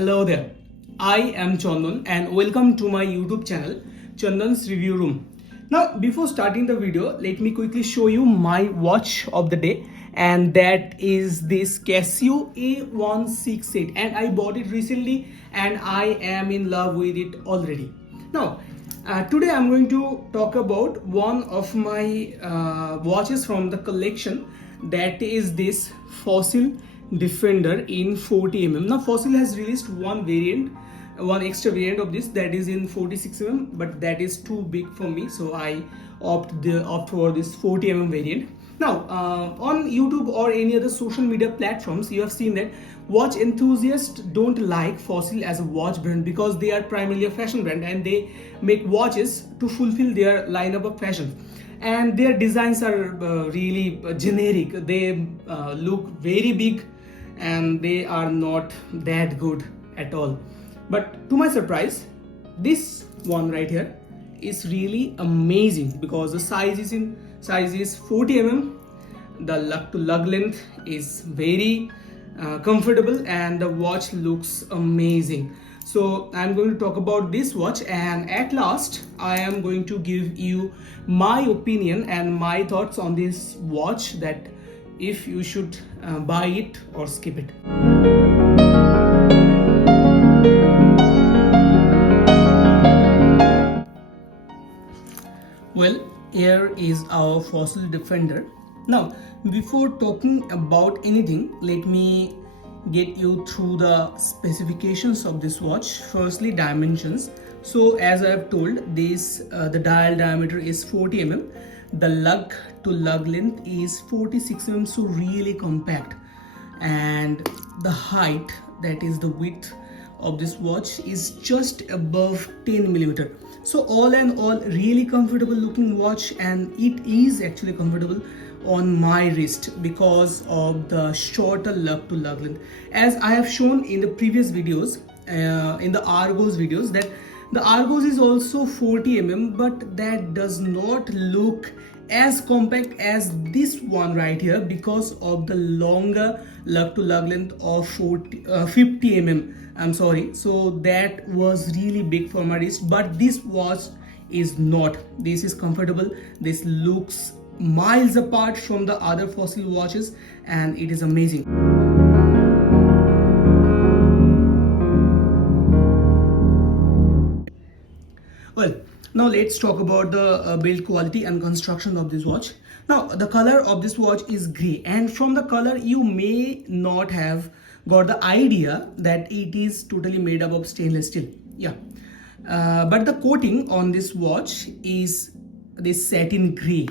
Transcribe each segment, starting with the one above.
Hello there. I am Chandan and welcome to my YouTube channel Chandan's Review Room. Now before starting the video, let me quickly show you my watch of the day, and that is this Casio A168, and I bought it recently and I am in love with it already. Now today I'm going to talk about one of my watches from the collection, that is this Fossil Defender in 40 mm. Now Fossil has released one extra variant of this, that is in 46 mm, but that is too big for me, so I opt for this 40 mm variant. Now on YouTube or any other social media platforms, you have seen that watch enthusiasts don't like Fossil as a watch brand because they are primarily a fashion brand and they make watches to fulfill their lineup of fashion, and their designs are really generic. They look very big and they are not that good at all. But to my surprise, this one right here is really amazing because the size is 40 mm. The lug to lug length is very comfortable and the watch looks amazing. So I'm going to talk about this watch, and at last I am going to give you my opinion and my thoughts on this watch, that if you should buy it or skip it. Well, here is our Fossil Defender. Now before talking about anything, let me get you through the specifications of this watch. Firstly, dimensions. So as I have told, this the dial diameter is 40 mm, the lug to lug length is 46 mm, so really compact, and the height, that is the width of this watch, is just above 10 millimeter. So all in all, really comfortable looking watch, and it is actually comfortable on my wrist because of the shorter lug to lug length. As I have shown in the previous videos, in the Argos videos, that the Argos is also 40 mm, but that does not look as compact as this one right here because of the longer lug to lug length of 50 mm. I'm sorry, so that was really big for my wrist, but this watch is not. This is comfortable. This looks miles apart from the other Fossil watches and it is amazing. Well, now let's talk about the build quality and construction of this watch. Now the color of this watch is grey, and from the color you may not have got the idea that it is totally made up of stainless steel. Yeah, but the coating on this watch is this satin grey.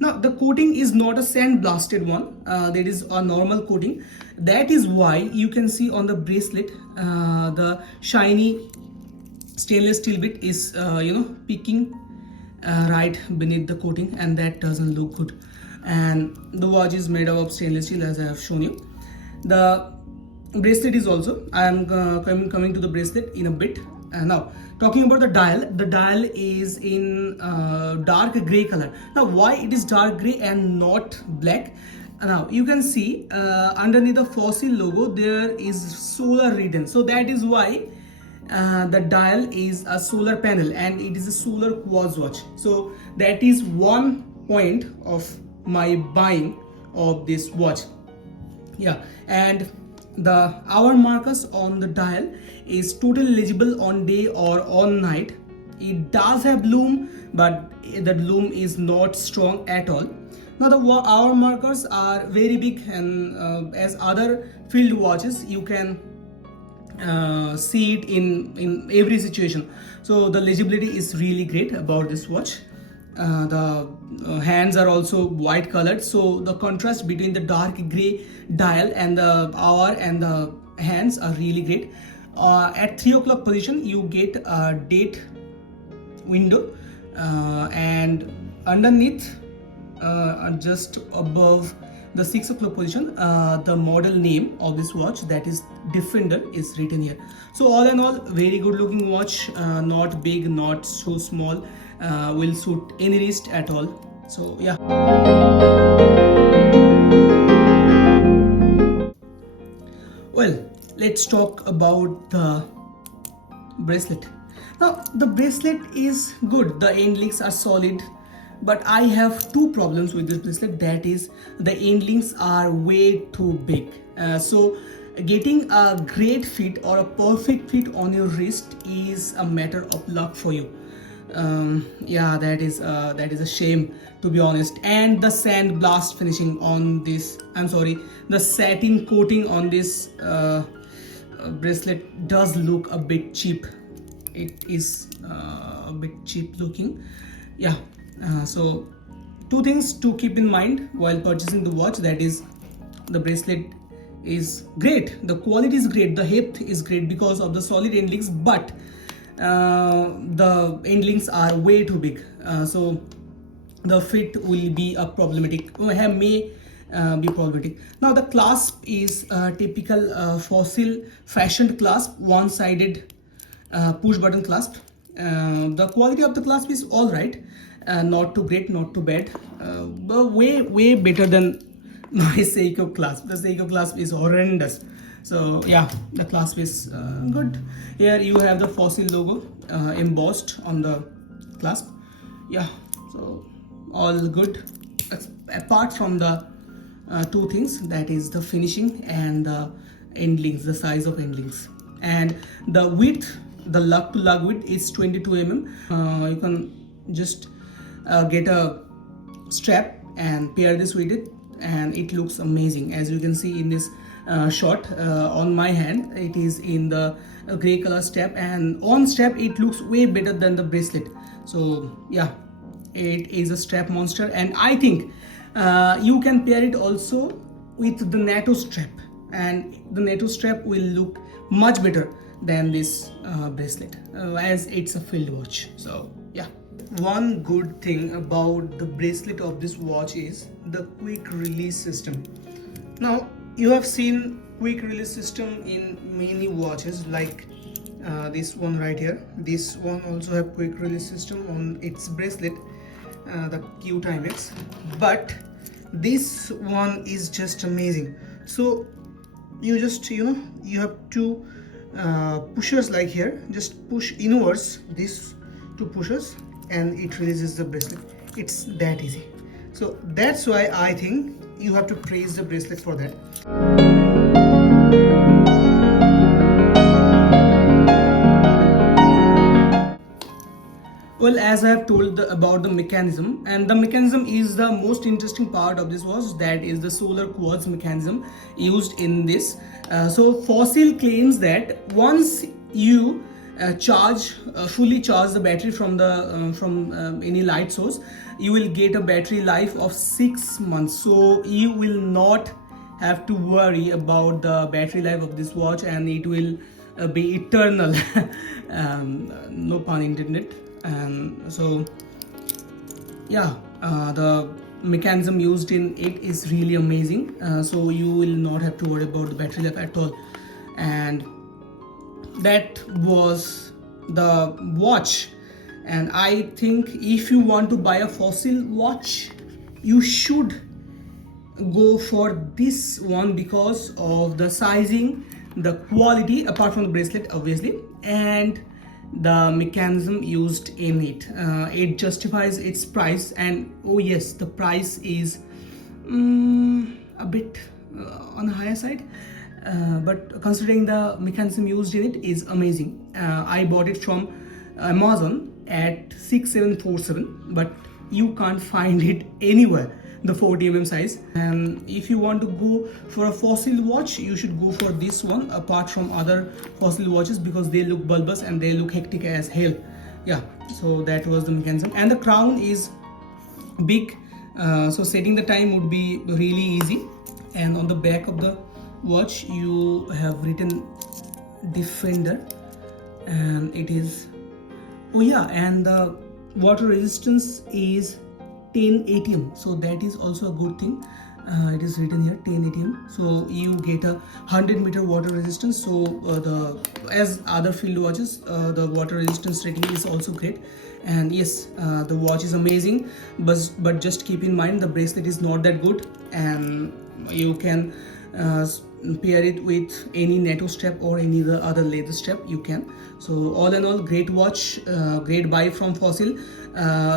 Now the coating is not a sand-blasted one. There is a normal coating. That is why you can see on the bracelet the shiny stainless steel bit is peeking right beneath the coating, and that doesn't look good. And the watch is made up of stainless steel, as I have shown you. The bracelet is also, I am coming to the bracelet in a bit. Now talking about the dial is in dark gray color. Now why it is dark gray and not black? Now you can see underneath the Fossil logo there is solar written, so that is why the dial is a solar panel and it is a solar quartz watch. So that is one point of my buying of this watch. Yeah, and the hour markers on the dial is totally legible on day or on night. It does have loom, but the loom is not strong at all. Now the hour markers are very big, and as other field watches you can see it in every situation. So the legibility is really great about this watch. The hands are also white colored, so the contrast between the dark gray dial and the hour and the hands are really great. At 3 o'clock position you get a date window, and underneath just above the 6 o'clock position, the model name of this watch, that is Defender, is written here. So all in all, very good looking watch, not big, not so small, will suit any wrist at all. So yeah. Well, let's talk about the bracelet. Now the bracelet is good, the end links are solid, but I have two problems with this bracelet. That is, the end links are way too big. So getting a great fit or a perfect fit on your wrist is a matter of luck for you. Yeah, that is a shame, to be honest. And the sand blast finishing on this, I'm sorry, the satin coating on this bracelet does look a bit cheap. It is a bit cheap looking. Yeah. So two things to keep in mind while purchasing the watch. That is, the bracelet is great, the quality is great, the heft is great because of the solid end links, but the end links are way too big. So the fit will be a problematic, may be problematic. Now the clasp is a typical fossil fashioned clasp, one-sided push button clasp. The quality of the clasp is all right, not too great, not too bad, but way better than my Seiko clasp. The Seiko clasp is horrendous. So yeah, the clasp is good. Here you have the fossil logo embossed on the clasp. Yeah, so all good, apart from the two things, that is the finishing and the end links, the size of end links, and the width. The lug to lug width is 22 mm. You can just get a strap and pair this with it, and it looks amazing. As you can see in this shot on my hand, it is in the gray color strap, and on strap it looks way better than the bracelet. So yeah, it is a strap monster, and I think you can pair it also with the NATO strap, and the NATO strap will look much better than this bracelet, as it's a field watch. So yeah, one good thing about the bracelet of this watch is the quick release system. Now you have seen quick release system in many watches, like this one right here. This one also have quick release system on its bracelet, the Q Timex, but this one is just amazing. So you just, you have two pushers like here, just push inwards these two pushers and it releases the bracelet. It's that easy. So that's why I think you have to praise the bracelet for that. Well, as I have told about the mechanism, and the mechanism is the most interesting part of this watch, that is the solar quartz mechanism used in this. So Fossil claims that once you fully charge the battery from any light source, you will get a battery life of 6 months. So you will not have to worry about the battery life of this watch, and it will be eternal. No pun intended. So yeah, the mechanism used in it is really amazing. So you will not have to worry about the battery life at all. And that was the watch. And I think if you want to buy a Fossil watch, you should go for this one because of the sizing, the quality, apart from the bracelet obviously, and the mechanism used in it. It justifies its price. And oh yes, the price is a bit on the higher side, but considering the mechanism used in it is amazing. I bought it from Amazon at 6747, but you can't find it anywhere, the 40 mm size. And if you want to go for a Fossil watch, you should go for this one apart from other Fossil watches, because they look bulbous and they look hectic as hell. Yeah, so that was the mechanism. And the crown is big, so setting the time would be really easy. And on the back of the watch you have written Defender, and it is, oh yeah, and the water resistance is 10 ATM, so that is also a good thing. It is written here 10 ATM, so you get a 100-meter water resistance. So as other field watches, the water resistance rating is also great. And yes, the watch is amazing, but just keep in mind the bracelet is not that good, and you can pair it with any NATO strap or any other leather strap, you can. So all in all, great watch, great buy from Fossil.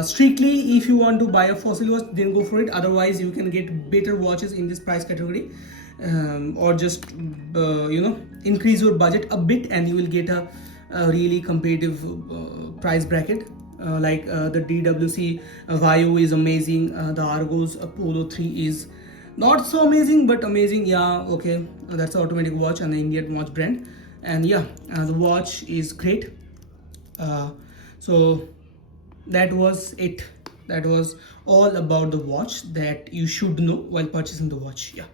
Strictly if you want to buy a Fossil watch, then go for it. Otherwise you can get better watches in this price category, or just increase your budget a bit and you will get a really competitive price bracket. Like the DWC Vaio is amazing, the Argos Apollo 3 is not so amazing but amazing. Yeah, okay, that's an automatic watch and the Indian watch brand. And yeah, the watch is great. So that was it. That was all about the watch that you should know while purchasing the watch. Yeah.